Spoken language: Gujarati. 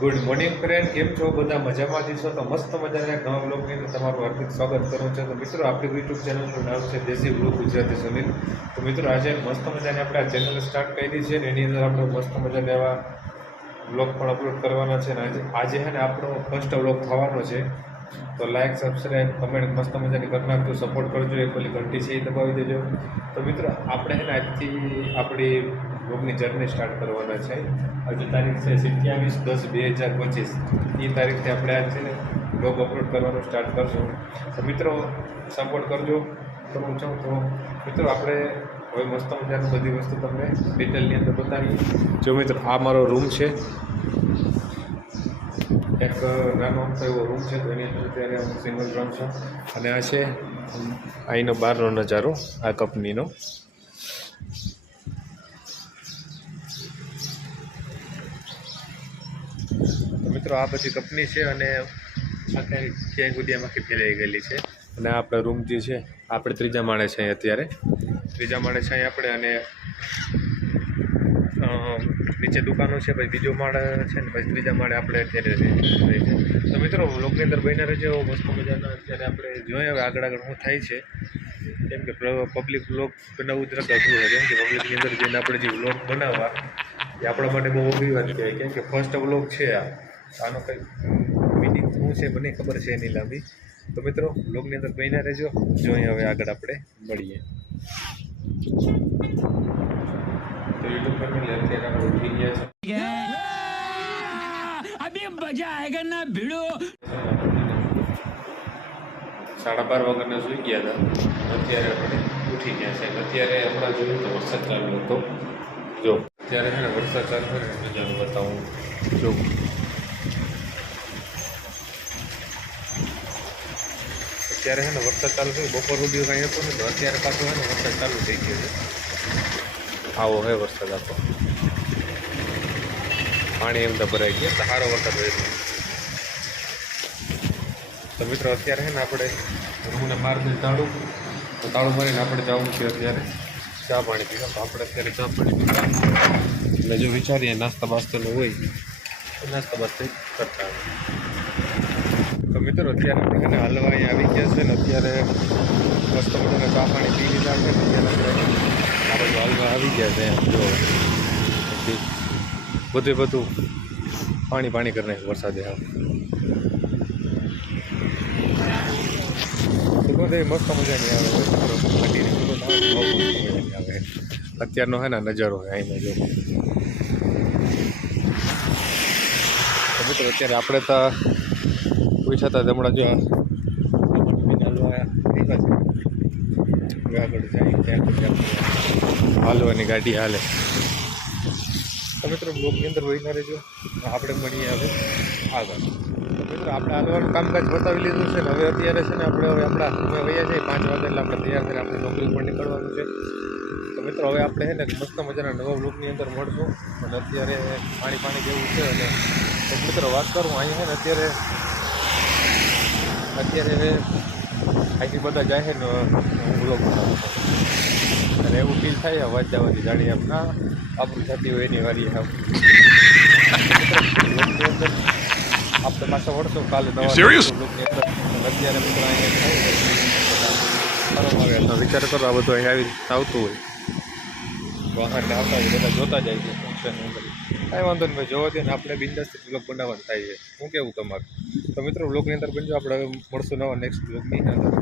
ગુડ મોર્નિંગ ફ્રેન્ડ, કેમ છો? બધા મજામાં છો? તો મસ્ત મજાના એક નવા બ્લોગની અંદર તમારું હાર્દિક સ્વાગત કરું છું. તો મિત્રો, આપણી યુટ્યુબ ચેનલનું નામ છે દેશી બ્લોગ ગુજરાતી સુનિલ. તો મિત્રો, આજે મસ્ત મજાની આપણે આ ચેનલ સ્ટાર્ટ કરી છે ને એની અંદર આપણે મસ્ત મજાના એવા બ્લોગ પણ અપલોડ કરવાના છે. ને આજે છે ને આપણો ફર્સ્ટ બ્લોગ થવાનો છે. તો લાઇક, સબસ્ક્રાઈબ, કમેન્ટ મસ્ત મજાની કરી નાખજો, સપોર્ટ કરજો. એક પેલી ઘંટી છે એ દબાવી દેજો. તો મિત્રો, આપણે છે ને આજથી આપણી બ્લોગની જર્ની સ્ટાર્ટ કરવાના છે. આજે તારીખ છે 27/10/2025. એ તારીખથી આપણે આજ છે ને બ્લોગ અપલોડ કરવાનું સ્ટાર્ટ કરશું. તો મિત્રો, સપોર્ટ કરજો. કરું છું તો મિત્રો, આપણે હવે મસ્ત મજાની બધી વસ્તુ તમને ડિટેલની અંદર બતાવીએ. જો મિત્રો, આ મારો રૂમ છે. એક નાનો એવો રૂમ છે. તો એની અંદર અત્યારે હું સિંગલ રૂમ છું. અને આ છે અહીંનો બહારનો નજારો આ કંપનીનો. તો મિત્રો, આ બધી કંપની છે અને ક્યાંય સુધી એમાંથી ફેલાઈ ગયેલી છે. અને આપણે રૂમ જે છે આપણે ત્રીજા માળે છે અત્યારે. ત્રીજા માળે છે આપણે. અને નીચે દુકાનો છે, પછી બીજો માળ છે ને પછી ત્રીજા માળે આપણે અત્યારે રહી છે. તો મિત્રો, વ્લોગની અંદર બન્યા રહેજો. મસ્ત મજાના અત્યારે આપણે જોઈએ હવે આગળ શું થાય છે. કેમ કે પબ્લિક વ્લોગ બનાવવું જ નથી અઘરું હોય. કેમ કે પબ્લિકની અંદર જઈને આપણે જે વ્લોગ બનાવવા એ આપણા માટે બહુ અઘરી વાત કહેવાય. કેમ કે ફર્સ્ટ વ્લોગ છે આનો કંઈક મિનિંગ શું છે મને ખબર છે એની લાંબી. તો મિત્રો, વ્લોગની અંદર બન્યા રહેજો. જોઈએ હવે આગળ આપણે મળીએ. તો યુટ્યુબ ફેમિલી અત્યારે આપણે ઉઠી ગયા છે. અભી મજા આયેગા ના ભીડો. 12:30 વાગ્યાના સુઈ ગયા હતા. અત્યારે આપણે ઉઠી ગયા છે. અત્યારે હમણાં જોયું તો વરસાદ ચાલુ હતો. જો અત્યારે છે ને વરસાદ ચાલુ હોય ને નજારો બતાવું. જો અત્યારે છે ને વરસાદ ચાલુ થયો. બપોર સુધી કાંઈ હતો ને તો અત્યારે પાછો છે ને વરસાદ ચાલુ થઈ ગયો છે. આવો હે વરસાદ આપો. પાણી એમ તો ભરાઈ ગયા. તો સારો વરસાદ હોય. તો મિત્રો, અત્યારે છે ને આપણે રૂમને મારી તાળું. તો તાળું મારીને આપણે જવું છે અત્યારે ચા પાણી પીવા. તો આપણે અત્યારે ચા પાણી પીવા એટલે જો વિચારીએ નાસ્તા બાસ્તાનું હોય તો નાસ્તા બાસ્તા કરતા આવે. તો મિત્રો, અત્યારે આપણે છે ને હલવા અહીંયા આવી ગયા છે ને અત્યારે મસ્ત મજાના ચા પાણી પી લીધા છે. અત્યારે આપણે હલવા આવી ગયા છે. જો પછી બધું પાણી કરી નાખ્યું વરસાદે. મસ્ત મજાની આવે આવે. અત્યારનો હે ને નજારો હોય અહીંનો. જો મિત્રો, અત્યારે આપણે તો પૂછ્યા હતા હમણાં જો આગળ જાય ત્યાં હાલવાની ગાડી હાલે. તો મિત્રો, બ્લોગની અંદર વહીના રહેજો. આપણે મળીએ હવે આગળ. તો મિત્રો, આપણે હાલવાનું કામકાજ બતાવી લીધું છે ને હવે અત્યારે છે ને આપણે હવે હમણાં વહીયા જઈએ 5 વાગે એટલે આપણે તૈયાર થઈને આપણે નોકરી પર નીકળવાનું છે. તો મિત્રો, હવે આપણે છે ને મસ્ત મજાના નવા બ્લોગની અંદર મળશું. અને અત્યારે પાણી જેવું છે. અને તો મિત્રો, વાત કરું અહીંયા છે ને અત્યારે અહીંથી બધા જાય છે ને હું બ્લોગ બનાવું છું. અને એવું ફીલ થાય અવાજ જવાથી ગાડી આમ ના આપણું થતી હોય એની વારી આમ. બ્લોગની અંદર આપણે પાછા વળશું કાલે નવા બ્લોગની અંદર. અત્યારે મિત્રો અહીંયા તો વિચાર કરો આ બધું અહીંયા આવી આવતું હોય વાહનને આવતા હોય બધા જોતા જાય છે. કાંઈ વાંધો નહીં ભાઈ, જોવા દે ને આપણે બિંદાસથી બ્લોગ બનાવવાનું થાય છે. શું કહેવું તમારું? તો મિત્રો, બ્લોગની અંદર બનજો. આપણે મળશું નવા નેક્સ્ટ બ્લોગની અંદર.